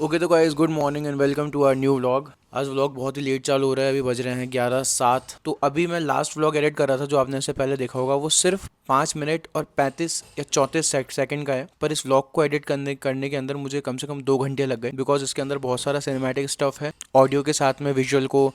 Okay तो guys good morning and welcome to our new vlog. आज vlog बहुत ही लेट चालू हो रहा है। अभी बज रहे हैं 11:07। तो अभी मैं लास्ट व्लॉग एडिट कर रहा था जो आपने इससे पहले देखा होगा। वो सिर्फ 5 मिनट और 35 या 34 सेकंड का है, पर इस व्लॉग को एडिट करने करने के अंदर मुझे कम से कम 2 घंटे लग गए, बिकॉज इसके अंदर बहुत सारा सिनेमैटिक स्टफ है। ऑडियो के साथ में विजुअल को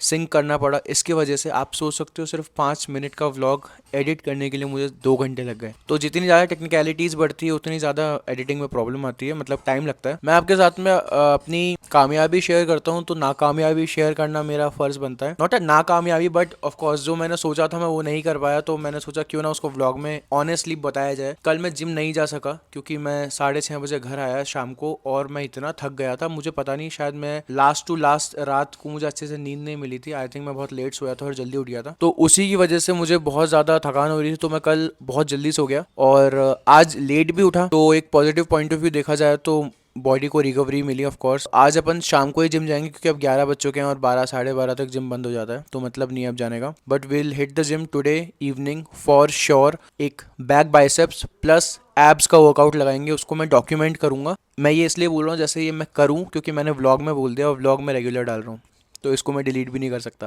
सिंक करना पड़ा। इसकी वजह से आप सोच सकते हो सिर्फ 5 मिनट का व्लॉग एडिट करने के लिए मुझे 2 घंटे लग गए। तो जितनी ज़्यादा टेक्निकलिटीज़ बढ़ती है उतनी ज़्यादा एडिटिंग में प्रॉब्लम आती है, मतलब टाइम लगता है। मैं आपके साथ में अपनी कामयाबी शेयर करता हूँ, तो नाकामयाबी शेयर करना मेरा फ़र्ज़ बनता है। नॉट अ नाकामयाबी, बट ऑफ कोर्स जो मैंने सोचा था मैं वो नहीं कर पाया, तो मैंने सोचा क्यों ना उसको व्लॉग में ऑनेस्टली बताया जाए। कल मैं जिम नहीं जा सका क्योंकि मैं 6:30 बजे घर आया शाम को, और मैं इतना थक गया था, मुझे पता नहीं, शायद मैं लास्ट टू लास्ट रात को मुझे अच्छे से नींद नहीं मिली थी। आई थिंक मैं बहुत लेट सोया था और जल्दी उठ गया था, तो उसी की वजह से मुझे बहुत ज़्यादा थकान हो रही थी। तो मैं कल बहुत जल्दी सो गया और आज लेट भी उठा। तो एक पॉजिटिव पॉइंट ऑफ व्यू देखा जाए तो बॉडी को रिकवरी मिली। ऑफ कोर्स आज अपन शाम को ही जिम जाएंगे क्योंकि अब 11 बज चुके हैं और 12 साढ़े 12 तक जिम बंद हो जाता है, तो मतलब नहीं अब जाने का। But will hit the gym today evening for sure. एक बैक बाइसेप्स प्लस एब्स का वर्कआउट लगाएंगे, उसको मैं डॉक्यूमेंट करूंगा। मैं ये इसलिए बोल रहा हूँ जैसे ये मैं करूँ क्योंकि मैंने व्लॉग में बोल दिया और व्लॉग में रेगुलर डाल रहा हूँ, तो इसको मैं डिलीट भी नहीं कर सकता।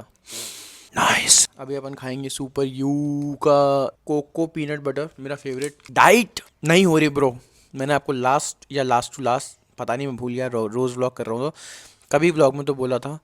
नाइस। अभी अपन खाएंगे सुपर यू का कोको पीनट बटर, मेरा फेवरेट। डाइट नहीं हो रही ब्रो। मैंने आपको लास्ट या लास्ट टू लास्ट पता नहीं, मैं भूल गया, रोज़ व्लॉग कर रहा हूँ, तो कभी व्लॉग में तो बोला था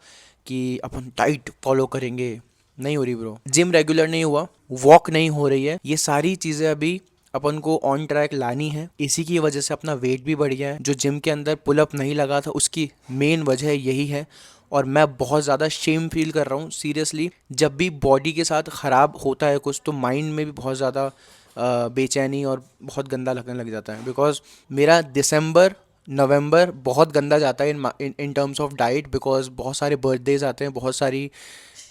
कि अपन डाइट फॉलो करेंगे। नहीं हो रही ब्रो। जिम रेगुलर नहीं हुआ, वॉक नहीं हो रही है, ये सारी चीज़ें अभी अपन को ऑन ट्रैक लानी है। इसी की वजह से अपना वेट भी बढ़ गया है। जो जिम के अंदर पुलअप नहीं लगा था उसकी मेन वजह यही है, और मैं बहुत ज़्यादा शेम फील कर रहा हूँ सीरियसली। जब भी बॉडी के साथ ख़राब होता है कुछ, तो माइंड में भी बहुत ज़्यादा बेचैनी और बहुत गंदा लगने लग जाता है। बिकॉज मेरा दिसंबर नवंबर बहुत गंदा जाता है in terms of diet, because बहुत सारे बर्थडेज आते हैं, बहुत सारी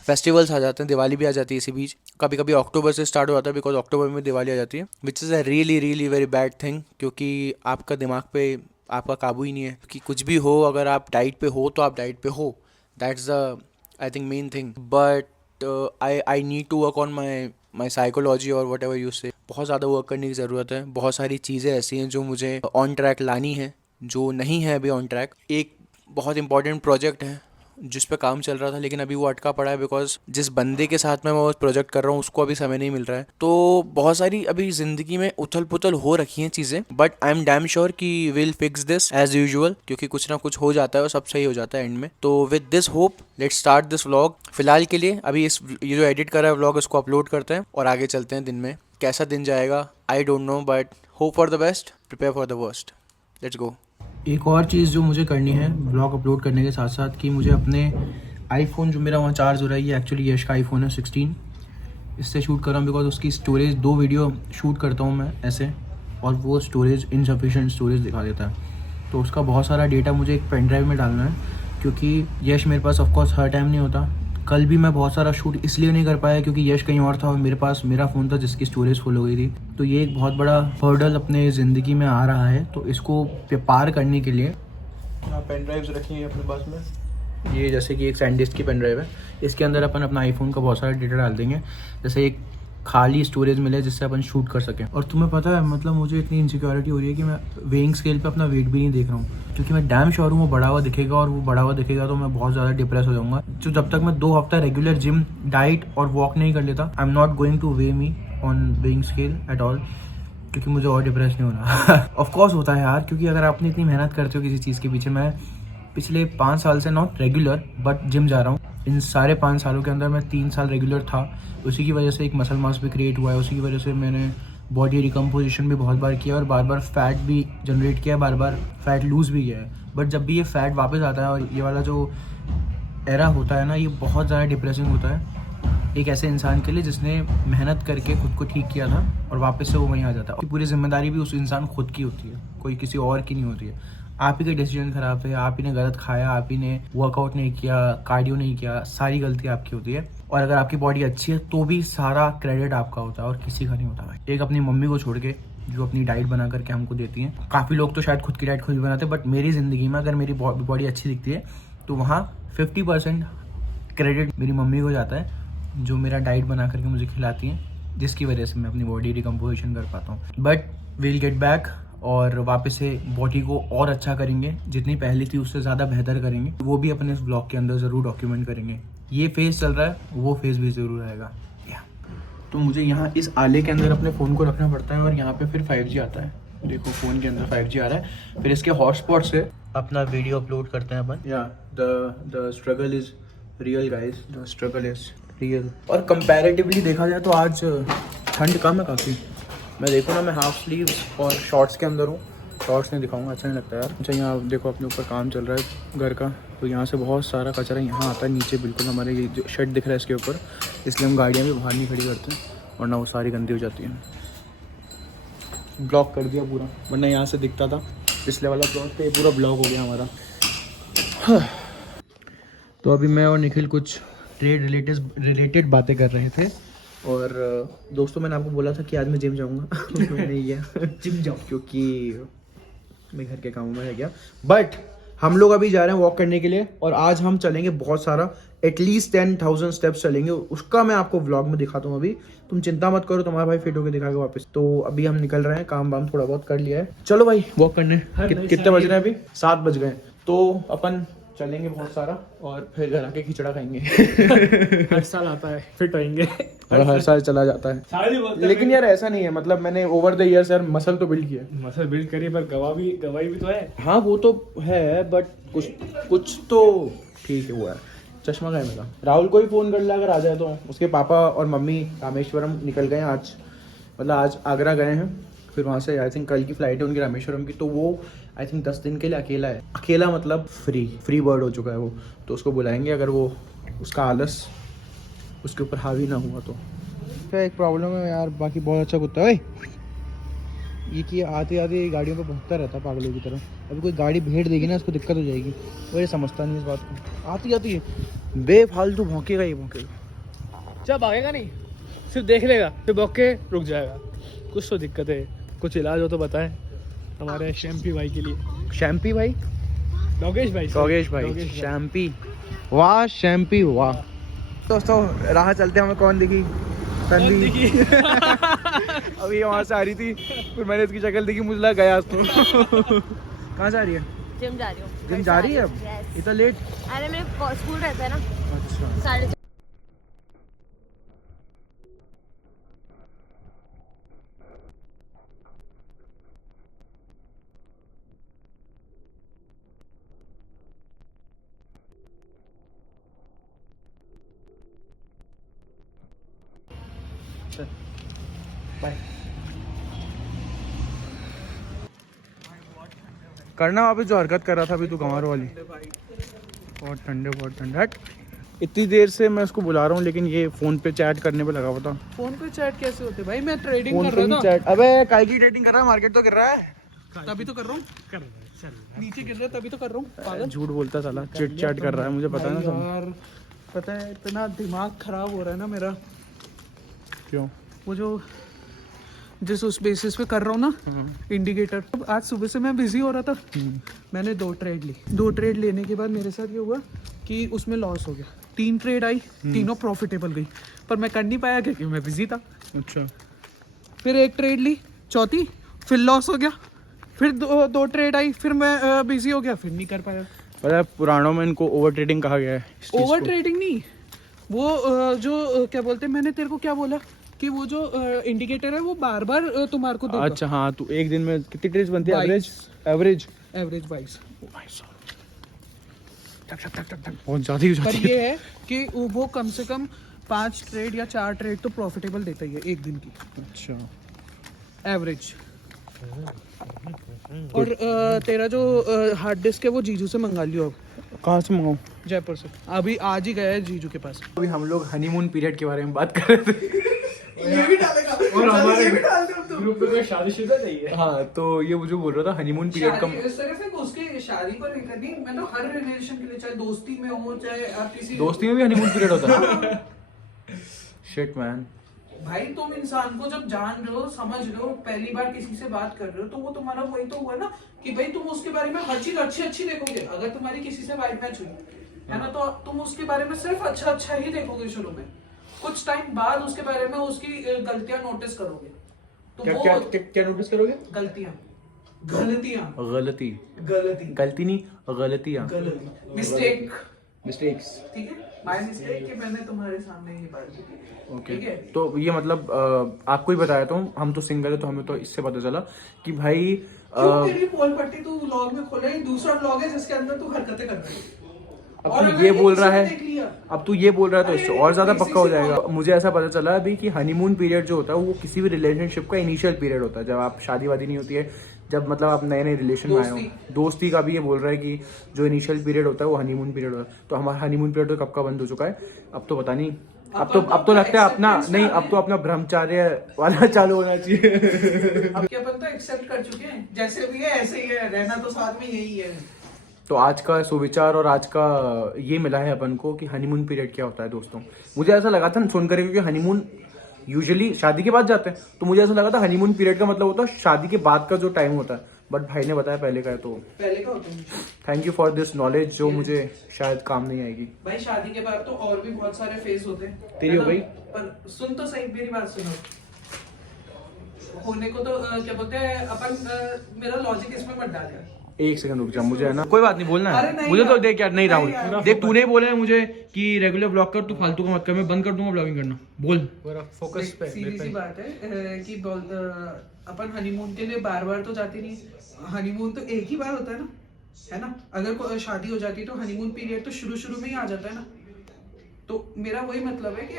फेस्टिवल्स आ जाते हैं, दिवाली भी आ जाती है इसी बीच। कभी कभी अक्टूबर से स्टार्ट हो जाता है बिकॉज अक्टूबर में दिवाली आ जाती है, which is a really really very bad thing, क्योंकि आपका दिमाग पे आपका काबू ही नहीं है कि कुछ भी हो, अगर आप डाइट पे हो तो आप डाइट पे हो। That's the I think main thing. But I need to work on my psychology और वट एवर यू से। बहुत ज़्यादा वर्क करने की ज़रूरत है। बहुत सारी चीज़ें ऐसी हैं जो मुझे ऑन ट्रैक लानी है, जो नहीं है अभी ऑन ट्रैक। एक बहुत इंपॉर्टेंट प्रोजेक्ट है जिस पे काम चल रहा था, लेकिन अभी वो अटका पड़ा है बिकॉज जिस बंदे के साथ में मैं वो प्रोजेक्ट कर रहा हूँ उसको अभी समय नहीं मिल रहा है। तो बहुत सारी अभी ज़िंदगी में उथल पुथल हो रखी हैं चीज़ें, but I am damn sure कि will fix this as usual, क्योंकि कुछ ना कुछ हो जाता है और सब सही हो जाता है एंड में। तो with this hope let's start this vlog. फिलहाल के लिए अभी ये जो एडिट करा है व्लॉग इसको अपलोड करते हैं और आगे चलते हैं। दिन में कैसा दिन जाएगा I don't know, but hope for the best, prepare for the worst. Let's go. एक और चीज़ जो मुझे करनी है ब्लॉग अपलोड करने के साथ साथ, कि मुझे अपने आईफोन जो मेरा वहाँ चार्ज हो रहा है, ये एक्चुअली यश का आईफोन है 16, इससे शूट कर रहा हूँ बिकॉज उसकी स्टोरेज, 2 वीडियो शूट करता हूँ मैं ऐसे, और वो स्टोरेज इनसफिशेंट स्टोरेज दिखा देता है। तो उसका बहुत सारा डेटा मुझे एक पेन ड्राइव में डालना है, क्योंकि यश मेरे पास ऑफकोर्स हर टाइम नहीं होता। कल भी मैं बहुत सारा शूट इसलिए नहीं कर पाया क्योंकि यश कहीं और था और मेरे पास मेरा फ़ोन था जिसकी स्टोरेज फुल हो गई थी। तो ये एक बहुत बड़ा हर्डल अपने ज़िंदगी में आ रहा है, तो इसको पार करने के लिए यहाँ पेन ड्राइव्स रखी हैं अपने पास में। ये जैसे कि एक सैंडिस्क की पेन ड्राइव है, इसके अंदर अपन अपना आईफोन का बहुत सारा डेटा डाल देंगे, जैसे एक खाली स्टोरेज मिले जिससे अपन शूट कर सकें। और तुम्हें पता है, मतलब मुझे इतनी इनसिक्योरिटी हो रही है कि मैं वेइंग स्केल पे अपना वेट भी नहीं देख रहा हूँ, क्योंकि मैं डैम श्योर हूँ वो बढ़ा हुआ दिखेगा, और वो बढ़ा हुआ दिखेगा तो मैं बहुत ज़्यादा डिप्रेस हो जाऊँगा। तो जब तक मैं 2 हफ्ता रेगुलर जिम, डाइट और वॉक नहीं कर लेता, I am not going two way me on weighing scale at all, क्योंकि मुझे और डिप्रेस नहीं होना। ऑफ कोर्स होता है यार, क्योंकि अगर आपने इतनी मेहनत करते हो किसी चीज़ के पीछे, मैं पिछले 5 साल से नॉट रेगुलर बट जिम जा रहा हूँ। इन सारे 5 सालों के अंदर मैं 3 साल रेगुलर था, उसी की वजह से एक मसल मास भी क्रिएट हुआ है, उसी की वजह से मैंने बॉडी रिकम्पोजिशन भी बहुत बार किया और बार बार फैट भी जनरेट किया, बार बार फैट लूज़ भी किया है। बट जब भी ये फैट वापस आता है, और ये वाला जो एरा होता है ना, ये बहुत ज़्यादा डिप्रेसिंग होता है एक ऐसे इंसान के लिए जिसने मेहनत करके खुद को ठीक किया था और वापस से वो वहीं आ जाता है। पूरी जिम्मेदारी भी उस इंसान खुद की होती है, कोई किसी और की नहीं होती है। आप ही का डिसीजन खराब है, आप ही ने गलत खाया, आप ही ने वर्कआउट नहीं किया, कार्डियो नहीं किया, सारी गलती आपकी होती है। और अगर आपकी बॉडी अच्छी है तो भी सारा क्रेडिट आपका होता है और किसी का नहीं होता भाई। एक अपनी मम्मी को छोड़ के जो अपनी डाइट बना करके हमको देती हैं। काफ़ी लोग तो शायद खुद की डाइट खुद ही बनाते हैं, बट मेरी ज़िंदगी में अगर मेरी बॉडी अच्छी दिखती है तो वहाँ 50% क्रेडिट मेरी मम्मी को जाता है, जो मेरा डाइट बना करके मुझे खिलाती हैं, जिसकी वजह से मैं अपनी बॉडी रिकम्पोजिशन कर पाता हूँ। But we'll get back. और वापस से बॉडी को और अच्छा करेंगे, जितनी पहले थी उससे ज़्यादा बेहतर करेंगे। वो भी अपने इस ब्लॉग के अंदर ज़रूर डॉक्यूमेंट करेंगे। ये फेज़ चल रहा है, वो फेज़ भी ज़रूर आएगा। तो मुझे यहाँ इस आले के अंदर अपने फ़ोन को रखना पड़ता है और यहाँ पे फिर 5G आता है। देखो फ़ोन के अंदर 5G आ रहा है। फिर इसके हॉटस्पॉट से अपना वीडियो अपलोड करते हैं अपन। या the struggle is real guys, the struggle is real. और कंपैरेटिवली देखा जाए तो आज ठंड कम है काफ़ी। मैं देखो ना, मैं हाफ स्लीव्स और शॉर्ट्स के अंदर हूँ। शॉर्ट्स नहीं दिखाऊंगा, अच्छा नहीं लगता यार। अच्छा यहाँ देखो अपने ऊपर काम चल रहा है घर का, तो यहाँ से बहुत सारा कचरा यहाँ आता है नीचे, बिल्कुल हमारे ये जो शेड दिख रहा है इसके ऊपर, इसलिए हम गाड़ियाँ भी बाहर नहीं खड़ी करते हैं, वरना वो सारी गंदी हो जाती हैं। ब्लॉक कर दिया पूरा, वरना यहाँ से दिखता था पिछले वाला ब्लॉक पे, पूरा ब्लॉक हो गया हमारा। तो अभी मैं और निखिल कुछ ट्रेड रिलेटेड बातें कर रहे थे। और दोस्तों मैंने आपको बोला था कि आज मैं जिम जाऊँगा मैंने नहीं गया जिम जाऊँ, क्योंकि मैं घर के कामों में रह गया। बट हम लोग अभी जा रहे हैं वॉक करने के लिए, और आज हम चलेंगे बहुत सारा, एटलीस्ट 10,000 स्टेप्स चलेंगे। उसका मैं आपको व्लॉग में दिखाता हूँ। अभी तुम चिंता मत करो, तुम्हारा भाई फिट होकर दिखाएगा वापस। तो अभी हम निकल रहे हैं, काम वाम थोड़ा बहुत कर लिया है, चलो भाई वॉक करने। कितने बज रहे हैं अभी? 7 बज गए। तो अपन चलेंगे बहुत सारा और फिर घर आके खिचड़ा खाएंगे हर साल आता है, फिट होएंगे और हर साल चला जाता है। लेकिन यार ऐसा नहीं है, मतलब मैंने ओवर द ईयर्स यार मसल तो बिल्ड किया है। मसल बिल्ड करी, पर गवाही भी तो है। हाँ वो तो है, बट कुछ तो ठीक है। वो है चश्मा का है मेरा। राहुल को ही फ़ोन कर लिया अगर आ जाए तो। उसके पापा और मम्मी रामेश्वरम निकल गए आज, मतलब आज आगरा गए हैं, फिर वहाँ से आई थिंक कल की फ़्लाइट है उनकी रामेश्वरम की। तो वो आई थिंक 10 दिन के लिए अकेला है। अकेला मतलब फ्री बर्ड हो चुका है वो। तो उसको बुलाएंगे, अगर वो उसका आलस उसके ऊपर हावी ना हुआ तो। क्या एक प्रॉब्लम है यार, बाकी बहुत अच्छा कुत्ता है। ये कि आते आते गाड़ियों पे भौंकता रहता है पागलों की तरह। अभी कोई गाड़ी भेड़ देगी ना, इसको दिक्कत हो जाएगी। वो ये समझता नहीं इस बात को। आती है बेफालतू भौंकेगा ही भौंकेगा। जब भागेगा नहीं, सिर्फ देख लेगा, फिर भौंक के रुक जाएगा। कुछ तो दिक्कत है, कुछ इलाज हो तो बताएं हमारे शैम्पी भाई के लिए। शैम्पी भाई? योगेश भाई शैम्पी, वाह शैम्पी वाह। दोस्तों राह चलते हमें कौन दिखी? तन्वी अभी वहाँ से आ रही थी, फिर मैंने इसकी शक्ल देखी, मुझे लगा गया तो कहाँ जा रही है? जिम जा रही हूँ। जिम जा रही है अब? Yes. इतना लेट? अरे मेरे स्कूल रहता है ना। अच्छा 4:30। बाय। करना वापस जो हरकत कर रहा था अभी तू गंवारों वाली। बहुत ठंडे हट। इतनी देर से मैं उसको बुला रहा हूँ, लेकिन ये फोन पे चैट करने पे लगा हुआ था। फोन पे चैट कैसे होते भाई? मैं ट्रेडिंग फोन कर पे रहा ही था। चैट? अबे काय की ट्रेडिंग कर रहा है? मार्केट तो गिर रहा है। तभी तो कर रहा हूँ। नीचे गिर रहा है तभी तो कर रहा हूँ। पागल झूठ बोलता साला, चिट चैट कर रहा है, मुझे पता है ना सब। यार पता है, इतना दिमाग खराब हो रहा है ना मेरा। क्यों? वो जो जिस उस बेसिस पे कर रहा हूँ ना, इंडिकेटर। अब आज सुबह से मैं बिजी हो रहा था, मैंने 2 ट्रेड ली। 2 ट्रेड लेने के बाद मेरे साथ ये हुआ कि उसमें लॉस हो गया। 3 ट्रेड आई, तीनों प्रॉफिटेबल गई, पर मैं कर नहीं पाया क्योंकि मैं बिजी था। अच्छा। फिर 1 ट्रेड ली, चौथी, फिर लॉस हो गया। फिर 2 ट्रेड आई, फिर मैं बिजी हो गया, फिर नहीं कर पाया। पता है पुराणों में इनको ओवर ट्रेडिंग कहा गया है। ओवर ट्रेडिंग नहीं, वो जो क्या बोलते हैं, मैंने तेरे को क्या बोला कि वो जो इंडिकेटर है वो बार बार तुम्हारे को देगा। अच्छा हाँ, तो एक दिन में कितनी ट्रेड्स बनती है? 22। एवरेज 22। बहुत ज़्यादा ही हो पर जाती है। ये है कि वो कम से कम 5 ट्रेड या 4 ट्रेड तो प्रॉफिटेबल देता ही है एक दिन की, अच्छा एवरेज। और तेरा जो हार्ड डिस्क है वो जीजू से मंगा लियो अब। कहाँ से मंगाऊँ? जयपुर से। अभी आज ही गया है जीजू के पास। अभी हम लोग हनीमून पीरियड के बारे में बात कर रहे थे। ये भी डालेगा और हमारे ग्रुप में कोई शादीशुदा नहीं है। हाँ, तो ये वो जो बोल रहा था हनीमून पीरियड का। सिर्फ उसके शादी पर नहीं करनी, मतलब हर रिलेशन के लिए, चाहे दोस्ती में हो चाहे आप किसी दोस्ती में भी हनीमून पीरियड होता है? Shit man. भाई तुम इंसान को जब जान रहे हो, समझ रहे हो, पहली बार किसी से बात कर रहे हो, तो वो तुम्हारा वही तो हुआ ना कि भाई तुम उसके बारे में हर चीज अच्छी देखोगे। अगर तुम्हारी किसी से वाइब मैच हुई है ना, तो तुम उसके बारे में सिर्फ अच्छा ही देखोगे शुरू में। कुछ टाइम बाद उसके बारे में उसकी गलतियां नोटिस करोगे। तो क्या नोटिस करोगे? गलतियां गलतियां गलती गलती नहीं गलतियाँ मिस्टेक, मिस्टेक्स। ठीक है, माय मिस्टेक कि मैंने तुम्हारे सामने ये बात की। ओके ठीक है, तो ये मतलब आपको ही बताया तो हम तो सिंगल है तो हमें तो इससे पता चला कि भाई क्यों मेरी पोल पट्टी तू व्लॉग में खोला? ये दूसरा व्लॉग है जिसके अंदर तू हरकतें कर रहा है। अब और तू अगर ये बोल किसी रहा ने है, देख लिया, अब तू ये बोल रहा है तो अरे इससे और ज्यादा बेसिक पक्का हो से जाएगा। follow। मुझे ऐसा पता चला अभी कि हनीमून पीरियड जो होता है वो किसी भी रिलेशनशिप का इनिशियल पीरियड होता है, जब आप शादी वादी नहीं होती है, जब मतलब आप नए नए रिलेशन में आए हो। दोस्ती का भी ये बोल रहा है कि जो इनिशियल पीरियड होता है वो हनीमून पीरियड होता है। तो हमारा हनीमून पीरियड तो कब का बंद हो चुका है, अब तो पता नहीं। अब तो लगता है अपना नहीं, अब तो अपना ब्रह्मचार्य वाला चालू होना चाहिए। अब क्या अपन तो एक्सेप्ट कर चुके हैं, जैसे भी है ऐसे ही है, रहना तो साथ में यही है। तो आज का सुविचार और आज का ये मिला है अपन को कि हनीमून पीरियड क्या होता है दोस्तों। मुझे ऐसा लगा था सुनकर, क्योंकि हनीमून यूजुअली शादी के बाद जाते हैं, तो मुझे ऐसा लगा था हनीमून पीरियड का मतलब होता है शादी के बाद का जो टाइम होता है, बट भाई ने बताया पहले का है। तो पहले का होता है। Thank you for this knowledge जो मुझे शायद काम नहीं आएगी। भाई शादी के बाद तो और भी बहुत सारे फेज होते हैं। तेरी है हो ना? गई? पर सुन तो सही, मेरी बात सुनो। होने को तो क्या बोलते हैं अपन, मेरा लॉजिक इसमें मत डाल यार। एक सेकंड रुक जा, मुझे है ना कोई बात नहीं बोलना अरे है नहीं मुझे। तो यार। देख यार, नहीं नहीं राहुल यार। देख, तूने बोला है मुझे कि रेगुलर ब्लॉग कर, तू फालतू का मत कर, मैं बंद कर दूंगा ब्लॉगिंग करना। बोल फोकस पे। सीधी सी बात है कि अपन हनीमून के लिए बार बार तो जाती नहीं। हनीमून तो एक ही बार होता है ना। अगर कोई शादी हो जाती है तो हनीमून पीरियड तो शुरू में ही आ जाता है ना। तो मेरा वही मतलब है कि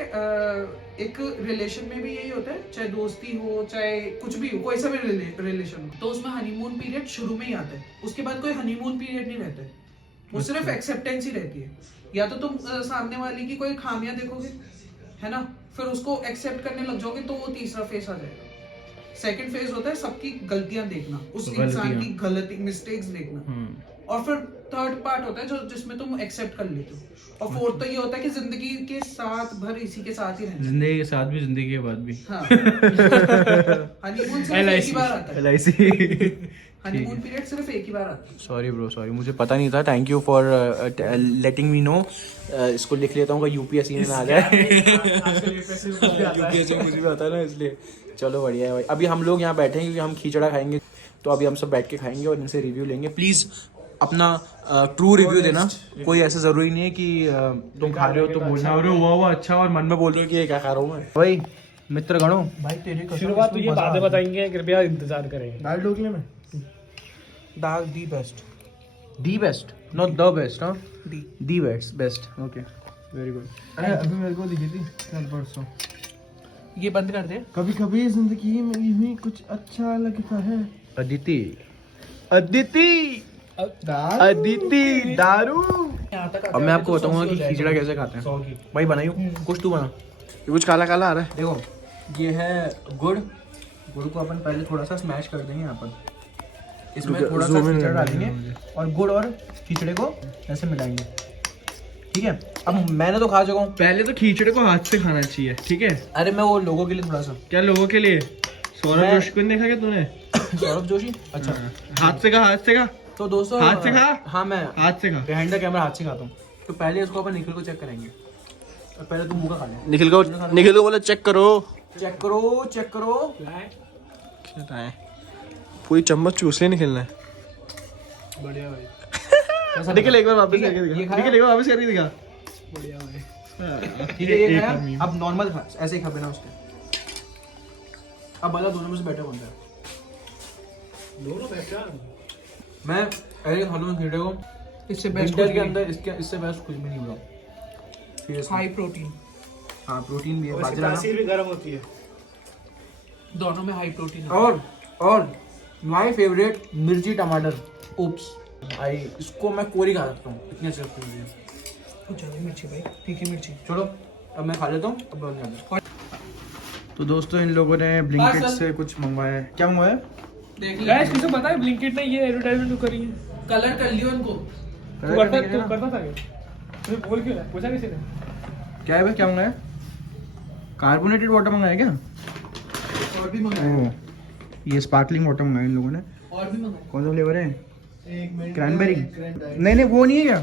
एक रिलेशन में भी यही होता है, चाहे दोस्ती हो चाहे कुछ भी हो, कोई सा भी रिलेशन हो, तो उसमें हनीमून पीरियड शुरू में ही आता है। उसके बाद कोई हनीमून पीरियड नहीं रहता है, वो सिर्फ एक्सेप्टेंस ही रहती है। या तो तुम सामने वाली की कोई खामियां देखोगे, है ना, फिर उसको एक्सेप्ट करने लग जाओगे, तो वो तीसरा फेज आ जाएगा। सेकंड फेज होता है सबकी गलतियां देखना, उस इंसान की गलती मिस्टेक्स देखना। और फिर थर्ड पार्ट होता है जो जिसमें तुम एक्सेप्ट कर लेते हो। और फोर्थ तो ये होता है कि जिंदगी के साथ भर इसी के साथ ही रहना। जिंदगी के साथ भी जिंदगी के बाद भी। हाँ। हनीमून सिर्फ एक ही बार आता है। LIC हनीमून पीरियड सिर्फ एक ही बार आता है। सॉरी ब्रो, सॉरी, मुझे पता नहीं था। Thank you for letting me know. इसको लिख लेता हूँ UPSC में आ जाए। UPSC में मुझे भी आता है ना, इसलिए चलो बढ़िया है भाई। अभी हम लोग यहाँ बैठे हैं क्योंकि हम खिचड़ा खाएंगे, तो अभी हम सब बैठ के खाएंगे और इनसे रिव्यू लेंगे। प्लीज़ अपना ट्रू रिव्यू देना, कोई ऐसा ज़रूरी नहीं है कि तुम खा रहे हो तो बोलना अरे वाह अच्छा, और मन में बोल रहे हो कि ये क्या खा रहा हूँ मैं। भाई मित्र गणों, भाई तेरी शुरुआत तो ये बातें बताएंगे, कृपया इंतजार करें। दाल ढोकले में दाल the best. The best, not the best. हाँ, the best. Okay, very good. अरे अभी मेरे को दिखी थी कल परसों, ये बंद कर दे। कभी कभी जिंदगी में यूं कुछ अच्छा लगता है। अदिति दारू। अब मैं आपको बताऊंगा कि खिचड़ा कैसे खाते हैं। भाई बनाइयो कुछ, तू बना। ये कुछ काला काला आ रहा है, देखो ये है गुड़ को अपन पहले थोड़ा सा स्मैश कर देंगे यहाँ पर, इसमें थोड़ा सा खिचड़ा डालेंगे और गुड़ और खिचड़े को ऐसे मिलाएंगे, ठीक है। अब मैंने तो खा चुका हूँ। पहले तो खिचड़े को हाथ से खाना चाहिए, ठीक है। अरे मैं वो लोगों के लिए थोड़ा सा। क्या लोगों के लिए? सौरभ जोशी को नहीं देखा क्या तूने? सौरभ जोशी, अच्छा हाथ से खा। तो दोस्तों हाथ से खा? हाँ मैं हाथ से खा। बिहाइंड द कैमरा हाथ से खाता हूँ। तो पहले इसको अपन निखिल को चेक करेंगे, और पहले तुम मुँह का खा ले। निखिल को बोले चेक करो। चेक करो। पूरी चम्मच चूस ले, निखिलना है। बढ़िया भाई। कैसा निखिल एक बार वापस ठीक है, करके ये दिखा। खाया? निखिल एक बार वापस करके दिखा। बढ़िया भाई। ठीक है, ये खाया। अब नॉर्मल खा, ऐसे ही खा बिना उसके। अब बता दोनों में से बेटर कौन सा है? दोनों बेटर। मैं ऐसे खा लूँ खिचड़े को, इससे बेस्ट विंटर के अंदर इससे बेस्ट कुछ भी नहीं होगा। Seriously। High protein. हाँ प्रोटीन भी है, बाजरा ना। भी गर्म होती है। दोनों में हाई प्रोटीन है। और माय फेवरेट मिर्ची टमाटर ओप्स भाई, इसको मैं कोरी खा सकता हूँ, इतनी अच्छी लगती है मुझे। कुछ ज्यादा मिर्ची भाई, तीखी मिर्ची। चलो अब मैं खा लेता हूँ, अब बंद कर दो। तो दोस्तों इन लोगों ने ब्लिंकिट से कुछ मंगवाया है। क्या मंगवाया? देख गाइस किसे पता है ब्लिंकिट ने ये एडवर्टाइजमेंट क्यों करी है? कलर कर लियो उनको। तू करता था क्या? तूने बोल क्यों रहा? पूछा किसी ने? क्या है भाई, क्या मंगाया? कार्बोनेटेड वाटर मंगाया क्या? और भी मंगाए। ओह, ये स्पार्कलिंग वाटर मंगाया इन लोगों ने। और भी मंगाए। कौन सा फ्लेवर है? एक मिनट। क्रैनबेरी? नहीं वो नहीं है क्या?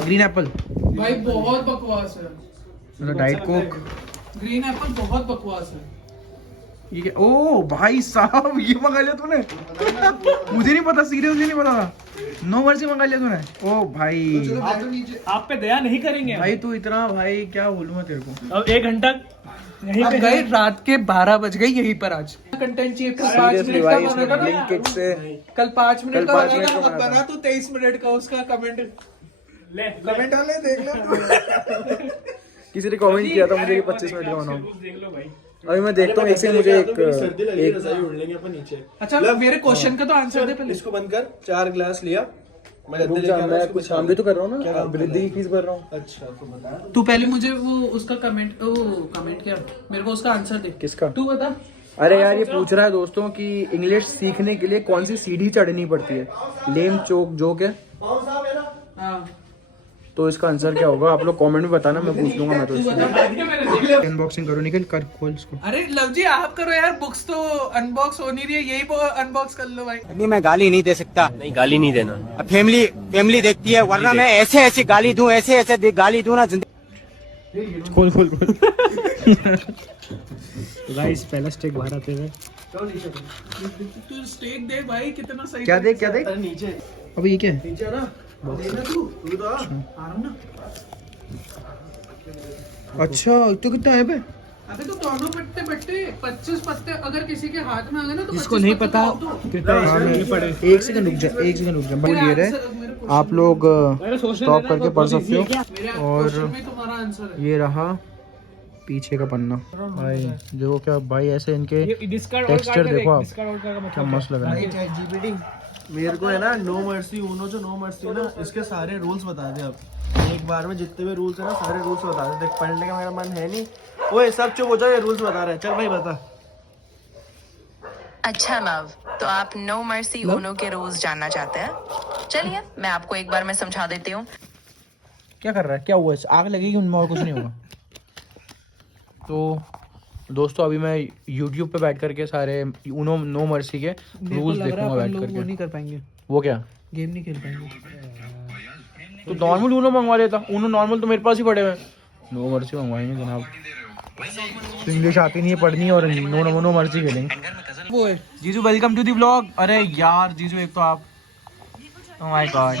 Green Apple. भाई बहुत बकवास है। मतलब डाइट कोक। ग्रीन एप्पल बहुत बकवास है। ये क्या? ओ भाई साहब ये मंगा लिया तूने मुझे नहीं पता, सीरियसली नहीं पता था। नो मर्सी मंगा लिया तूने? ओ भाई आप पे दया नहीं करेंगे भाई तू इतना, भाई क्या बोलूं मैं तेरे को। अब 1 घंटा यहीं अब पे गए रात के 12 बज गए यहीं पर आज कंटेंट चाहिए। कल 5 मिनट का बना था ब्लिंकिट से कल 5 मिनट कल का 5 बना मिनट था, का अब बना बना तो 23 मिनट का उसका कमेंट ले कमेंट वाले देख लो। किसी ने कमेंट किया था मुझे कि 25 मिनट का बनाओ। देख लो भाई। अभी मैं देखता हूँ एक से मुझे एक रजाई उड़ लेंगे अपन नीचे। अच्छा मेरे क्वेश्चन का तो आंसर दे पहले। इसको बंद कर। 4 गिलास लिया मैं रुक जा, मैं कुछ काम भी तो कर रहा हूँ ना, वृद्धि की फीस भर रहा हूँ। अच्छा तो बता। तू पहले मुझे वो उसका कमेंट क्या मेरे को उसका आंसर दे। किसका? तू बता। अरे यार ये पूछ रहा है दोस्तों कि इंग्लिश सीखने के लिए कौन सी सीढ़ी चढ़नी पड़ती है। लेम चोक जोक है, हाँ तो इसका आंसर क्या होगा आप लोग कमेंट में बताना, मैं पूछ लूंगा। मैं तो अनबॉक्सिंग करो, निकल कर खोल इसको। अरे लव जी आप करो यार, बुक्स तो अनबॉक्स हो नहीं रही है, यही अनबॉक्स कर लो भाई। नहीं मैं गाली नहीं दे सकता। नहीं गाली नहीं देना। फैमिली देखती है, वरना मैं ऐसे गाली दूं, ऐसे गाली दूं ना जिंदगी। खोल खोल खोल। गाइस पहला स्टेक बाहर आते हुए तू स्टेक दे भाई, कितना सही। क्या देख क्या देख? नीचे अबे ये क्या है? नीचे ना देखना तू तो आराम ना। अच्छा तो कितना है बे? अबे तो दोनों पत्ते 25 पत्ते अगर किसी के हाथ में आ गए ना तो जिसको 25 नहीं पत्ते पता तो दो। कितना इसमें पड़े। एक सेकंड रुक जा, एक सेकंड रुक जा। बोल ये रहे आप लोग स्टॉप करके पढ़ सकते हो। मेरे और क्वेश्चन में तुम्हारा आंसर है। ये रहा पीछे का पन्ना। भाई देखो क्या भाई, ऐसे इनके टेक्सचर देखो आप, क्या मस्त लग रहा है। जीपीटी मेरे को है ना नो मर्सी उनो जो नो मर्सी है ना इसके सारे रूल्स बता दे। अब एक बार में जितने भी रूल्स है ना सारे रूल्स बता दे। देख पढ़ने का मेरा मन है नहीं। ओए सब चुप हो जाओ, ये रूल्स बता रहे हैं। चल भाई बता। अच्छा लव, तो आप नो मर्सी उनो के रूल्स जानना चाहते हैं? चलिए मैं आपको एक बार में समझा देती हूँ। क्या कर रहा है? क्या हुआ? आग लगेगी उनमें और कुछ नहीं होगा। तो दोस्तों अभी मैं YouTube पे बैठ करके सारे उनो नो मर्सी के रूल्स देखूंगा बैठ करके। वो नहीं कर पाएंगे, वो क्या? गेम नहीं खेल पाएंगे। तो नॉर्मल उनो मंगवा लेता। उनो नॉर्मल तो मेरे पास ही पड़े हुए। नो मर्सी मंगवाएंगे जनाब। तो इंग्लिश आती नहीं है पढ़नी और नो मर्सी खेलेंगे। वो है जीजू वेलकम टू दी व्लॉग। अरे यार जीजू एक तो आप, ओह माय गॉड।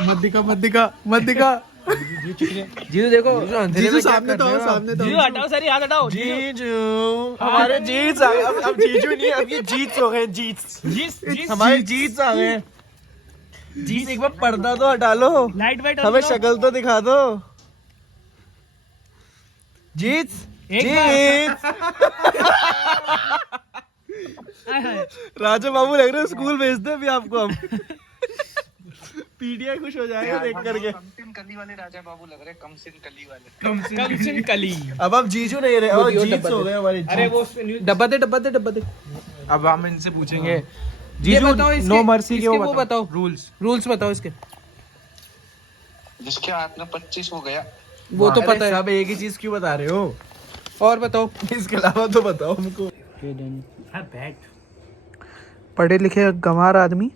मत दिखा जीजू देखो जीजू सामने तो हटाओ सर, याद हटाओ। जीजू हमारे जीत आ गए। अब जीजू नहीं, अब ये जीत हो गए। जीत हमारे जीत आ गए। जीत एक बार पर्दा तो हटा लो, लाइट वाइट हमें शक्ल तो दिखा दो। जीत जीत राजा बाबू लग रहे हो, स्कूल भेजते हैं अभी आपको हम। पीडिया खुश हो जाएगा देख करके। कली वाले राजा बाबू लग रहे, कम सिन कली वाले। कमसिन कली। अब आप जीजू नहीं रहे, अब जीत हो गए हमारे। अरे वो उसमें न्यूज़ डब्बा दे। अब हम इनसे पूछेंगे ये जीजू बताओ इसके, नो मर्सी के वो बताओ रूल्स बताओ इसके। जिसके हाथ में 25 हो गया। वो तो पता है, अब एक ही चीज क्यों बता रहे हो? और बताओ। इसके अलावा तो बताओ हमको। बैट। पढ़े लिखे गंवार आदमी।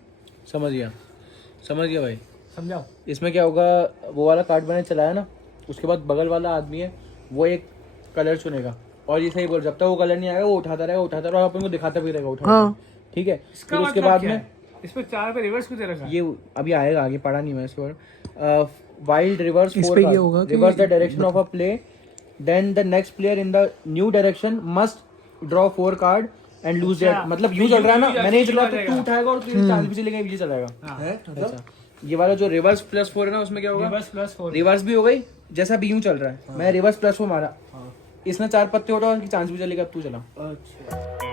समझ गया भाई। समझाओ। इसमें क्या होगा, वो वाला कार्ड मैंने चलाया ना, उसके बाद बगल वाला आदमी है वो एक कलर चुनेगा और ये सही बोल, जब तक वो कलर नहीं आएगा वो उठाता रहेगा अपन को दिखाता भी रहेगा उठा। ठीक है, फिर उसके बाद में इसमें 4 पे रिवर्स क्यों दे रखा? ये अभी आएगा, आगे पढ़ा नहीं मैं इसके बारे। वाइल्ड रिवर्स इस पे ये होगा कि reverse the direction of a play, then the next player in the new direction must draw 4 card and lose that. मतलब यू चल रहा है ना, मैंने ये चला तो तू उठाएगा और तू चांस भी चलेगा, ये चलाएगा। अच्छा, ये वाला जो रिवर्स +4 है ना, उसमें क्या होगा, रिवर्स +4 रिवर्स भी हो गई जैसा भी यूं चल रहा है। मैं रिवर्स +4 मारा, इसने 4 पत्ते उठा, चांस भी चलेगा, तू चला। अच्छा